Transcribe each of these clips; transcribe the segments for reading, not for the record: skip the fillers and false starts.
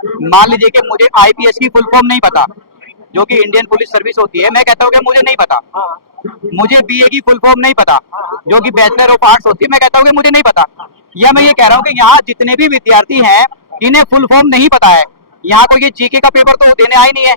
मान लीजिए कि मुझे आईपीएस की फुल फॉर्म नहीं पता, जो कि इंडियन पुलिस सर्विस होती है, मैं कहता हूँ कि मुझे नहीं पता। मुझे बीए की फुल फॉर्म नहीं पता, जो कि बैचलर ऑफ आर्ट्स होती है, मैं कहता हूँ कि मुझे नहीं पता। या मैं ये कह रहा हूँ कि यहाँ जितने भी विद्यार्थी हैं, इन्हें फुल फॉर्म नहीं पता है। यहाँ कोई ये जीके का पेपर तो देने आए नहीं है।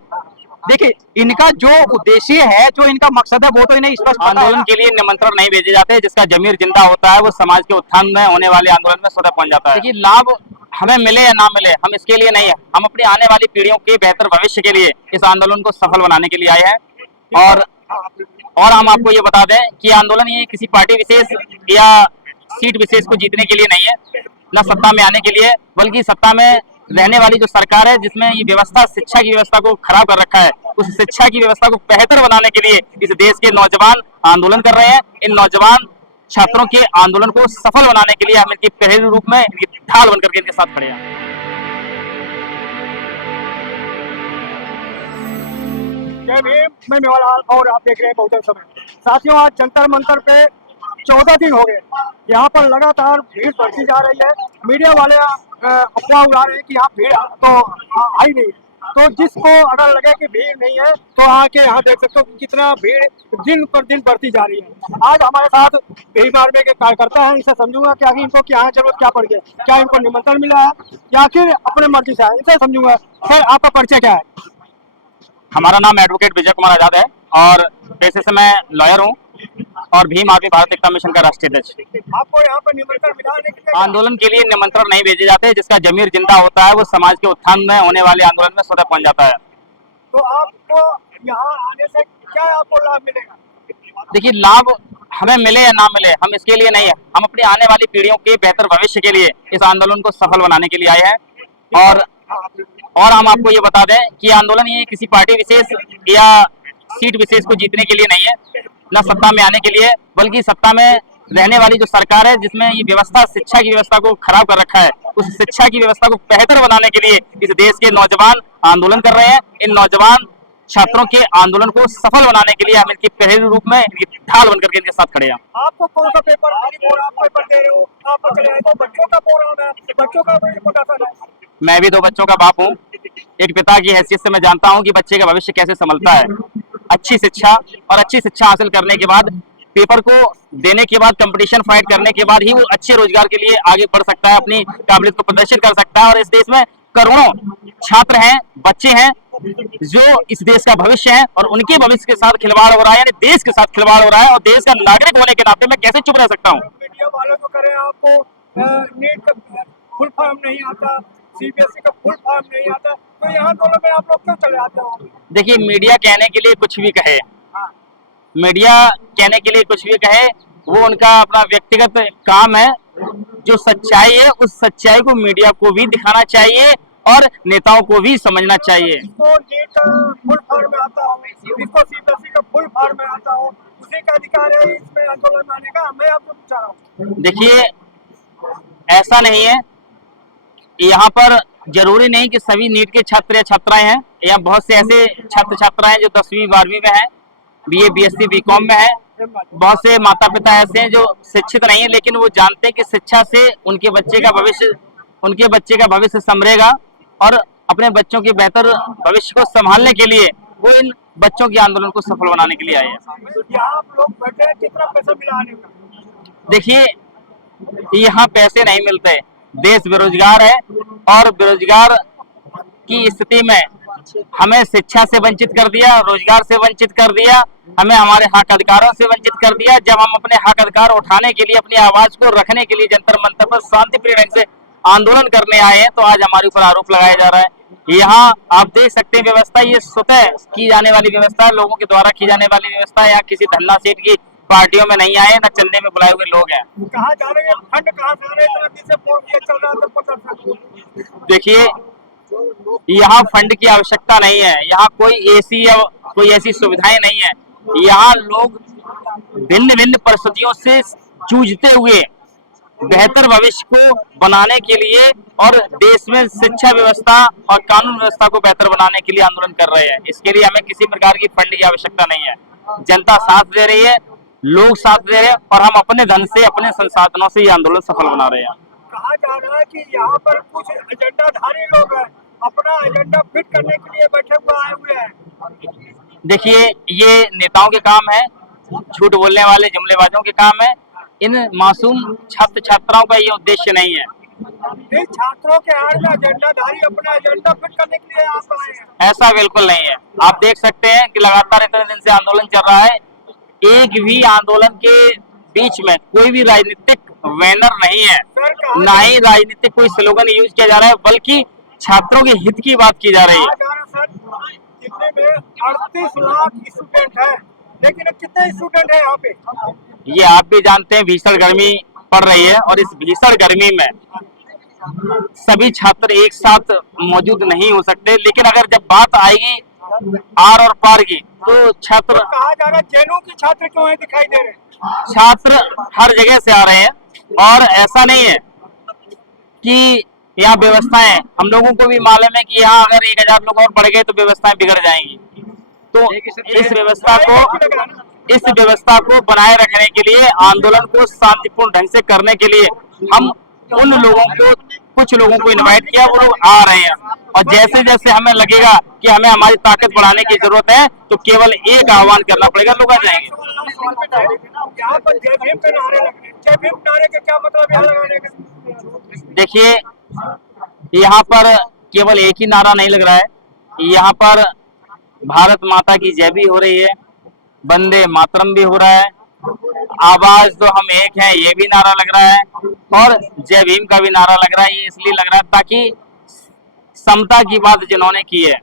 देखिए, इनका जो उद्देश्य है, जो इनका मकसद है, वो तो इन्हें स्पष्ट पता है। आंदोलन के लिए निमंत्रण नहीं भेजे जाते, जिसका जमीर जिंदा होता है वो समाज के उत्थान में होने वाले आंदोलन में स्वतः पहुंच जाता है। देखिए, लाभ हमें मिले या ना मिले, हम इसके लिए नहीं है, हम अपनी आने वाली पीढ़ियों के बेहतर भविष्य के लिए इस आंदोलन को सफल बनाने के लिए आए हैं। और हम आपको ये बता दें कि आंदोलन ये किसी पार्टी विशेष या सीट विशेष को जीतने के लिए नहीं है, न सत्ता में आने के लिए, बल्कि सत्ता में रहने वाली जो सरकार है, जिसमें ये व्यवस्था शिक्षा की व्यवस्था को खराब कर रखा है, उस शिक्षा की व्यवस्था को बेहतर बनाने के लिए इस देश के नौजवान आंदोलन कर रहे हैं। इन नौजवान छात्रों के आंदोलन को सफल बनाने के लिए हम इनकी पहले रूप में इनकी ढाल बनकर के इनके साथ खड़े हैं। जय भीम, मैं मेवालाल और आप देख रहे हैं बहुजन समय। साथियों, आज जंतर मंतर पे 14 दिन हो गए। यहाँ पर लगातार भीड़ बढ़ती जा रही है। मीडिया वाले अफवाह उड़ा रहे हैं कि यहाँ भीड़ तो आई नहीं। तो जिसको अगर लगे कि भीड़ नहीं है तो आके यहाँ देख सकते हो कि कितना भीड़ दिन पर दिन बढ़ती जा रही है। आज हमारे साथ भीम आर्मी के कार्यकर्ता हैं, इनसे समझूंगा कि आखिर इनको क्या जरूरत क्या पड़ गई, क्या इनको निमंत्रण मिला है या फिर अपने मर्जी से आए, इनसे समझूंगा। सर, आपका परिचय क्या है? हमारा नाम एडवोकेट विजय कुमार आजाद है और पेशे से मैं लॉयर हूँ और भीम आर्मी भारत एकता मिशन का राष्ट्रीय अध्यक्ष। आपको यहाँ पर निमंत्रण मिला है? आंदोलन के लिए निमंत्रण नहीं भेजे जाते, जिसका जमीर जिंदा होता है वो समाज के उत्थान में होने वाले आंदोलन में स्वतः पहुंच जाता है। तो आपको यहाँ आने से क्या आपको लाभ मिलेगा? देखिए, लाभ हमें मिले या ना मिले, हम इसके लिए नहीं है, हम अपनी आने वाली पीढ़ियों के बेहतर भविष्य के लिए इस आंदोलन को सफल बनाने के लिए आए हैं। और हम आपको ये बता दें कि आंदोलन ये किसी पार्टी विशेष या सीट विशेष को जीतने के लिए नहीं है, न सत्ता में आने के लिए, बल्कि सत्ता में रहने वाली जो सरकार है, जिसमें ये व्यवस्था शिक्षा की व्यवस्था को खराब कर रखा है, उस शिक्षा की व्यवस्था को बेहतर बनाने के लिए इस देश के नौजवान आंदोलन कर रहे हैं। इन नौजवान छात्रों के आंदोलन को सफल बनाने के लिए हम इनकी पहले रूप में इनकी ढाल बनकर के इनके साथ खड़े हैं। आपको कौन सा पेपर, आप पेपर दे रहे हो, आप चले आए तो बच्चों का प्रोग्राम है, बच्चों का रिपोर्ट है। मैं भी 2 बच्चों का बाप हूँ। एक पिता की हैसियत से मैं जानता हूँ कि बच्चे का भविष्य कैसे संभलता है। अच्छी शिक्षा और अच्छी शिक्षा हासिल करने के बाद, पेपर को देने के बाद, कंपटीशन फाइट करने के बाद ही वो अच्छे रोजगार के लिए आगे बढ़ सकता है, अपनी काबिलियत को प्रदर्शित कर सकता है। और इस देश में करोड़ों छात्र हैं, बच्चे हैं, जो इस देश का भविष्य है और उनके भविष्य के साथ खिलवाड़ हो रहा है, यानी देश के साथ खिलवाड़ हो रहा है। और देश का नागरिक होने के नाते मैं कैसे चुप रह सकता हूँ? मीडिया वालों को करें, आपको नीट का फुल फॉर्म नहीं आता, सीबीएसई का फुल फॉर्म नहीं आता, तो यहाँ दोनों में आप लोग क्यों चले आते हो? देखिए, मीडिया कहने के लिए कुछ भी कहे, मीडिया कहने के लिए कुछ भी कहे, वो उनका अपना व्यक्तिगत काम है। जो सच्चाई है, उस सच्चाई को मीडिया को भी दिखाना चाहिए और नेताओं को भी समझना चाहिए। इसको नीट फुल फॉर्म में आता हो, इसको सीबीएसई का फुल फॉर्म में आता हो, उसी का अधिकार है इसमें आंदोलन आने का। मैं आपको पूछ रहा हूँ। देखिए, ऐसा नहीं है, यहाँ पर जरूरी नहीं कि सभी नीट के छात्र या छात्राएं हैं। यहाँ बहुत से ऐसे छात्र छात्राएं जो 10वीं 12वीं में हैं, बीए बीएससी बीकॉम में है। बहुत से माता पिता ऐसे हैं जो शिक्षित नहीं है, लेकिन वो जानते हैं कि शिक्षा से उनके बच्चे का भविष्य संभलेगा और अपने बच्चों के बेहतर भविष्य को संभालने के लिए वो इन बच्चों के आंदोलन को सफल बनाने के लिए आए हैं। यहाँ आप लोग बैठे हैं, कितना पैसा मिला आने का? देखिए, यहाँ पैसे नहीं मिलते, देश बेरोजगार है और बेरोजगार की स्थिति में हमें शिक्षा से वंचित कर दिया, रोजगार से वंचित कर दिया, हमें हमारे हक अधिकारों से वंचित कर दिया। जब हम अपने हक अधिकार उठाने के लिए, अपनी आवाज को रखने के लिए जंतर मंतर पर शांतिप्रिय ढंग से आंदोलन करने आए हैं, तो आज हमारे ऊपर आरोप लगाया जा रहा है। यहाँ आप देख सकते हैं, व्यवस्था ये स्वतः की जाने वाली व्यवस्था, लोगों के द्वारा की जाने वाली व्यवस्था, यहाँ किसी धन्ना सेठ की पार्टियों में नहीं आए, न चंदे में बुलाए हुए लोग हैं। कहाँ जा रहे हैं, फंड कहाँ से आ रहे हैं? इतना चल रहा था। देखिए, यहाँ फंड की आवश्यकता नहीं है, यहाँ कोई एसी या कोई ऐसी सुविधाएं नहीं है। यहाँ लोग भिन्न भिन्न परिस्थितियों से जूझते हुए बेहतर भविष्य को बनाने के लिए और देश में शिक्षा व्यवस्था और कानून व्यवस्था को बेहतर बनाने के लिए आंदोलन कर रहे हैं। इसके लिए हमें किसी प्रकार की फंड की आवश्यकता नहीं है। जनता साथ दे रही है, लोग साथ दे रहे हैं और हम अपने धन से, अपने संसाधनों से ये आंदोलन सफल बना रहे हैं। कहा जा रहा है कि यहाँ पर कुछ एजेंडाधारी लोग हैं अपना एजेंडा फिट करने के लिए बैठे हुए आए हुए हैं। देखिए, ये नेताओं के काम है, झूठ बोलने वाले जुमलेबाजों के काम है। इन मासूम छात्र छात्राओं का ये उद्देश्य नहीं है। इन छात्रों के आड़ में एजेंडाधारी अपना एजेंडा फिट करने के लिए आप आए हैं। ऐसा बिल्कुल नहीं है। आप देख सकते हैं कि लगातार इतने दिन से आंदोलन चल रहा है, एक भी आंदोलन के बीच में कोई भी राजनीतिक बैनर नहीं है, ना ही राजनीतिक कोई स्लोगन यूज किया जा रहा है, बल्कि छात्रों के हित की बात की जा रही है। जितने में 38 लाख स्टूडेंट है, लेकिन अब कितने स्टूडेंट है यहाँ पे? ये आप भी जानते हैं, भीषण गर्मी पड़ रही है और इस भीषण गर्मी में सभी छात्र एक साथ मौजूद नहीं हो सकते। लेकिन अगर जब बात आएगी आर और पार की, तो छात्र तो कहा जा रहा है जेएनयू के छात्र क्यों है दिखाई दे रहे हैं? छात्र हर जगह से आ रहे हैं और ऐसा नहीं है कि यहाँ व्यवस्थाएं, हम लोगों को भी मालूम है कि यहाँ अगर 1000 लोग और बढ़ गए तो व्यवस्थाएं बिगड़ जाएंगी। तो इस व्यवस्था को बनाए रखने के लिए, आंदोलन को शांतिपूर्ण ढंग से करने के लिए हम उन लोगों को, कुछ लोगों को इनवाइट किया, वो लोग आ रहे हैं। और जैसे जैसे हमें लगेगा कि हमें हमारी ताकत बढ़ाने की जरूरत है, तो केवल एक आह्वान करना पड़ेगा, लोग आ जाएंगे। यहाँ पर जय भीम के नारे लग रहे हैं। जय भीम नारे का क्या मतलब यहाँ लगाने का? देखिए, यहाँ पर केवल एक ही नारा नहीं लग रहा है, यहाँ पर भारत माता की जय भी हो रही है, वंदे मातरम भी हो रहा है, आवाज तो हम एक हैं ये भी नारा लग रहा है, और जय भीम का भी नारा लग रहा है। ये इसलिए लग रहा है ताकि समता की बात जिन्होंने की है,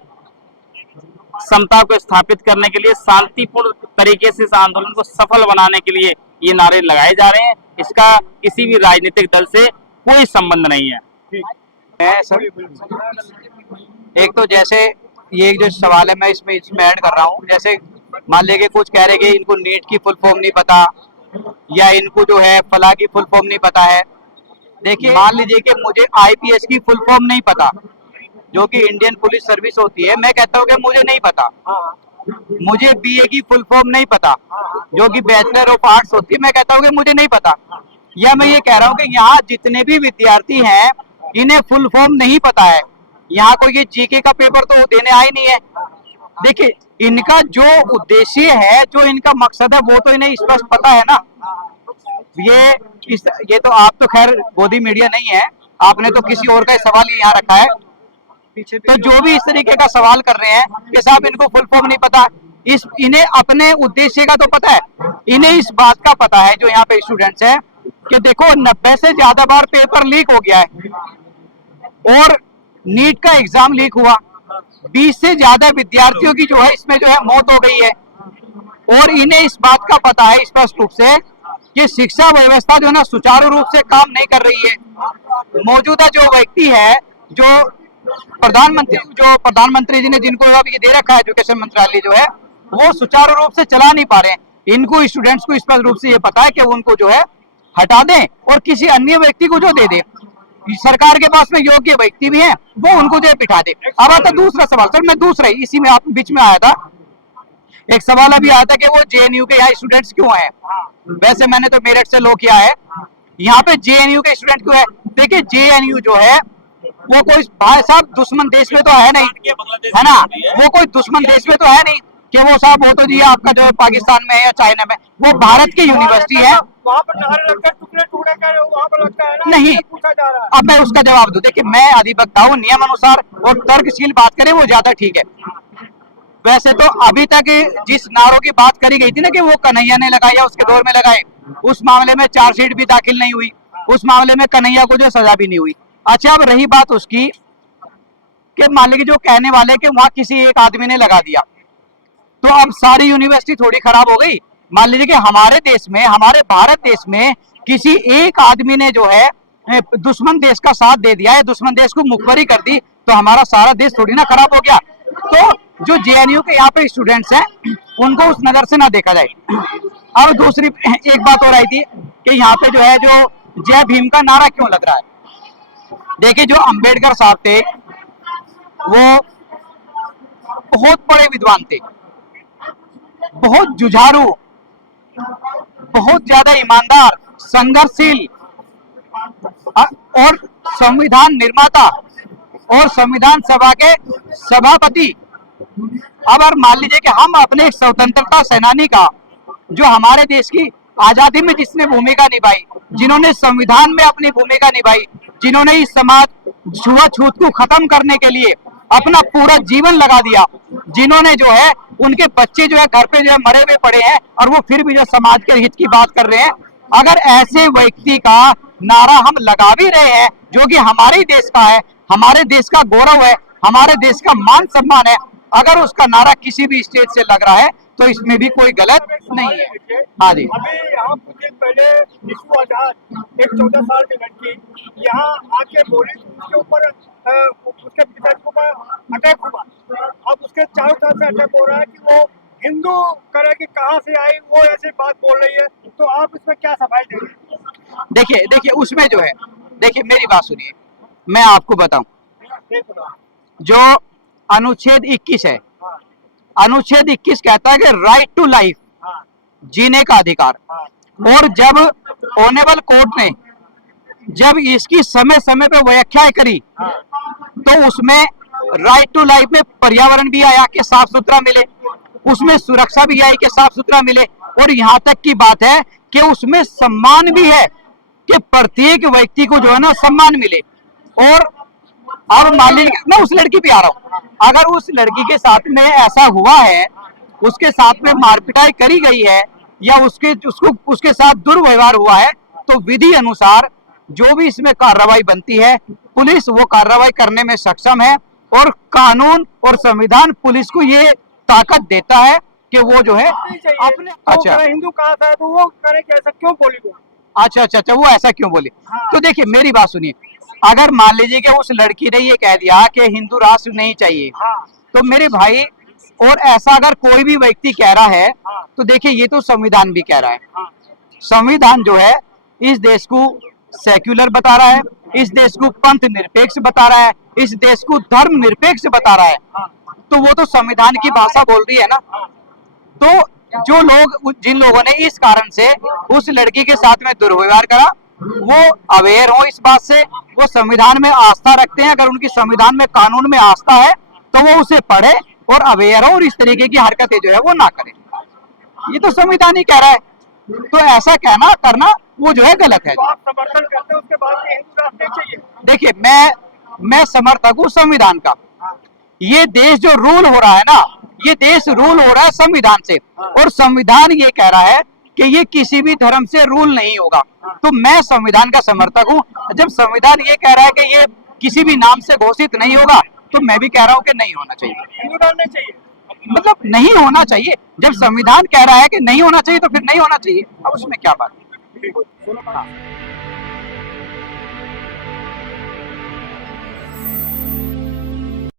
समता को स्थापित करने के लिए, शांतिपूर्ण तरीके से इस आंदोलन को सफल बनाने के लिए ये नारे लगाए जा रहे हैं। इसका किसी भी राजनीतिक दल से कोई संबंध नहीं है। मैं सर, एक तो जैसे ये जो सवाल है मैं इसमें ऐड कर रहा हूँ, जैसे मान लीजिए कुछ कह रहे कि इनको नीट की फुल फॉर्म नहीं पता, या इनको जो है फला की फुल फॉर्म नहीं पता है। देखिए, मान लीजिए कि मुझे आईपीएस की फुल फॉर्म नहीं पता, जो कि इंडियन पुलिस सर्विस होती है, मैं कहता हूँ कि मुझे नहीं पता। मुझे बीए की फुल फॉर्म नहीं पता, जो कि बैचलर ऑफ आर्ट्स होती है, मैं कहता हूँ कि मुझे नहीं पता। या मैं ये कह रहा हूँ कि यहाँ जितने भी विद्यार्थी हैं, इन्हें फुल फॉर्म नहीं पता है। यहाँ कोई ये जीके का पेपर तो देने आए नहीं है। देखिए, इनका जो उद्देश्य है, जो इनका मकसद है, वो तो इन्हें स्पष्ट पता है ना। ये तो आप तो खैर गोदी मीडिया नहीं है, आपने तो किसी और का सवाल यहाँ रखा है। तो जो भी इस तरीके का सवाल कर रहे हैं कि साहब इनको फुल फॉर्म नहीं पता, इन्हें अपने उद्देश्य का तो पता है। इन्हें इस बात का पता है, जो यहाँ पे स्टूडेंट्स हैं, कि देखो 90 से ज्यादा बार पेपर लीक हो गया है, और नीट का एग्जाम लीक हुआ, 20 से ज्यादा विद्यार्थियों की जो है इसमें जो है मौत हो गई है। और इन्हें इस बात का पता है स्पष्ट रूप से कि शिक्षा व्यवस्था जो है ना सुचारू रूप से काम नहीं कर रही है। मौजूदा जो व्यक्ति है, जो प्रधानमंत्री जी ने जिनको अब ये दे रखा है एजुकेशन मंत्रालय जो है, वो सुचारू रूप से चला नहीं पा रहे हैं। इनको स्टूडेंट्स को स्पष्ट रूप से ये पता है कि उनको जो है हटा दें और किसी अन्य व्यक्ति को जो दे दे। सरकार के पास में योग्य व्यक्ति भी है, वो उनको जो बिठा दे। अब आता दूसरा सवाल, सर मैं दूसरा ही इसी में आप बीच में आया था, एक सवाल अभी आया था कि वो जेएनयू के यहाँ स्टूडेंट्स क्यों हैं। वैसे मैंने तो मेरठ से लॉ किया है, यहाँ पे जेएनयू के स्टूडेंट क्यों है? देखिए, जेएनयू जो है वो कोई भाई साहब दुश्मन देश में तो है नहीं, है ना। वो कोई दुश्मन देश में तो है नहीं कि वो साहब वो तो जी आपका जो पाकिस्तान में है या चाइना में। वो भारत की यूनिवर्सिटी है। वहाँ पर नारे लगता है, टुकड़े टुकड़े कर वहाँ पर लगता है ना, नहीं, पूछा जा रहा है। अब मैं उसका जवाब दूं। देखिए, मैं अधिवक्ता हूँ, नियम अनुसार और तर्कशील बात करें वो ज्यादा ठीक है। वैसे तो अभी तक जिस नारों की बात करी गई थी ना कि वो कन्हैया ने लगाई या उसके दौर में लगाए, उस मामले में चार्जशीट भी दाखिल नहीं हुई, उस मामले में कन्हैया को जो सजा भी नहीं हुई। अच्छा, अब रही बात उसकी कि मान लीजिए जो कहने वाले कि वहां किसी एक आदमी ने लगा दिया, तो अब सारी यूनिवर्सिटी थोड़ी खराब हो गई। मान लीजिए कि हमारे देश में, हमारे भारत देश में किसी एक आदमी ने जो है दुश्मन देश का साथ दे दिया है, दुश्मन देश को मुखबरी कर दी, तो हमारा सारा देश थोड़ी ना खराब हो गया। तो जो जेएनयू के यहाँ पे स्टूडेंट्स हैं, उनको उस नजर से ना देखा जाए। अब दूसरी एक बात हो रही थी कि यहाँ पे जो है जो जय भीम का नारा क्यों लग रहा है। देखिए, जो अंबेडकर साहब थे वो बहुत बड़े विद्वान थे, बहुत जुझारू, बहुत ज्यादा ईमानदार, संघर्षशील और संविधान निर्माता। और संविधान सभा के सभापति, अगर मान लीजिए कि हम अपने एक स्वतंत्रता सेनानी का, जो हमारे देश की आजादी में जिसने भूमिका निभाई, जिन्होंने संविधान में अपनी भूमिका निभाई, जिन्होंने इस समाज छुआछूत को खत्म करने के लिए अपना पूरा जीवन लगा दिया, जिन्होंने जो है उनके बच्चे जो है घर पे जो है मरे हुए पड़े हैं और वो फिर भी जो समाज के हित की बात कर रहे हैं, अगर ऐसे व्यक्ति का नारा हम लगा भी रहे हैं जो कि हमारे देश का है, हमारे देश का गौरव है, हमारे देश का मान सम्मान है, अगर उसका नारा किसी भी स्टेज से लग रहा है तो इसमें भी कोई गलत नहीं है। हाँ जी। अभी यहाँ कुछ दिन पहले निशु आजाद एक 14 साल की लड़की यहाँ आके बोली तो उसके ऊपर उसके पिताजी के ऊपर अटैक हुआ। अब उसके चारों तरफ से अटैक हो रहा है कि वो हिंदू करे कि कहाँ से आई, वो ऐसी बात बोल रही है, तो आप इसमें क्या सफाई देंगे? देखिए उसमें जो है, देखिए मेरी बात सुनिए, मैं आपको बताऊं, जो अनुच्छेद 21 है, अनुच्छेद 21 कहता है कि राइट टू लाइफ, जीने का अधिकार, और जब ऑनरेबल कोर्ट ने जब इसकी समय समय पे व्याख्या करी तो उसमें राइट टू लाइफ में पर्यावरण भी आया कि साफ सुथरा मिले, उसमें सुरक्षा भी आई कि साफ सुथरा मिले, और यहाँ तक की बात है कि उसमें सम्मान भी है कि प्रत्येक व्यक्ति को जो है ना सम्मान मिले। और अब मान लीजिए मैं उस लड़की पे आ रहा हूँ, अगर उस लड़की के साथ में ऐसा हुआ है, उसके साथ में मारपिटाई करी गई है या उसके साथ दुर्व्यवहार हुआ है, तो विधि अनुसार जो भी इसमें कार्रवाई बनती है पुलिस वो कार्रवाई करने में सक्षम है, और कानून और संविधान पुलिस को ये ताकत देता है कि वो जो है अपने अच्छा हिंदू कहा था तो वो करे कि ऐसा क्यों बोली वो? अच्छा वो ऐसा क्यों बोली? तो देखिए मेरी बात सुनिए, अगर मान लीजिए कि उस लड़की ने ये कह दिया कि हिंदू राष्ट्र नहीं चाहिए, तो मेरे भाई, और ऐसा अगर कोई भी व्यक्ति कह रहा है तो देखिए ये तो संविधान भी कह रहा है। संविधान जो है इस देश को सेक्युलर बता रहा है, इस देश को पंथ निरपेक्ष बता रहा है, इस देश को धर्म निरपेक्ष बता रहा है, तो वो तो संविधान की भाषा बोल रही है ना। तो जो लोग, जिन लोगों ने इस कारण से उस लड़की के साथ में दुर्व्यवहार करा, वो अवेयर हो इस बात से, वो संविधान में आस्था रखते हैं, अगर उनकी संविधान में कानून में आस्था है तो वो उसे पढ़े और अवेयर हो और इस तरीके की हरकतें जो है वो ना करें। ये तो संविधान ही कह रहा है, तो ऐसा कहना करना वो जो है गलत है। तो आप समर्थन करते हैं उसके बाद कि हिंदू राष्ट्र नहीं चाहिए? देखिए मैं समर्थक हूँ संविधान का। ये देश जो रूल हो रहा है ना, ये देश रूल हो रहा है संविधान से, और संविधान ये कह रहा है कि ये किसी भी धर्म से रूल नहीं होगा, तो मैं संविधान का समर्थक हूँ। जब संविधान ये कह रहा है कि ये किसी भी नाम से घोषित नहीं होगा, तो मैं भी कह रहा हूँ कि नहीं होना चाहिए, हिंदू राष्ट्र नहीं चाहिए, मतलब नहीं होना चाहिए। जब संविधान कह रहा है कि नहीं होना चाहिए तो फिर नहीं होना चाहिए, अब उसमें क्या बात है।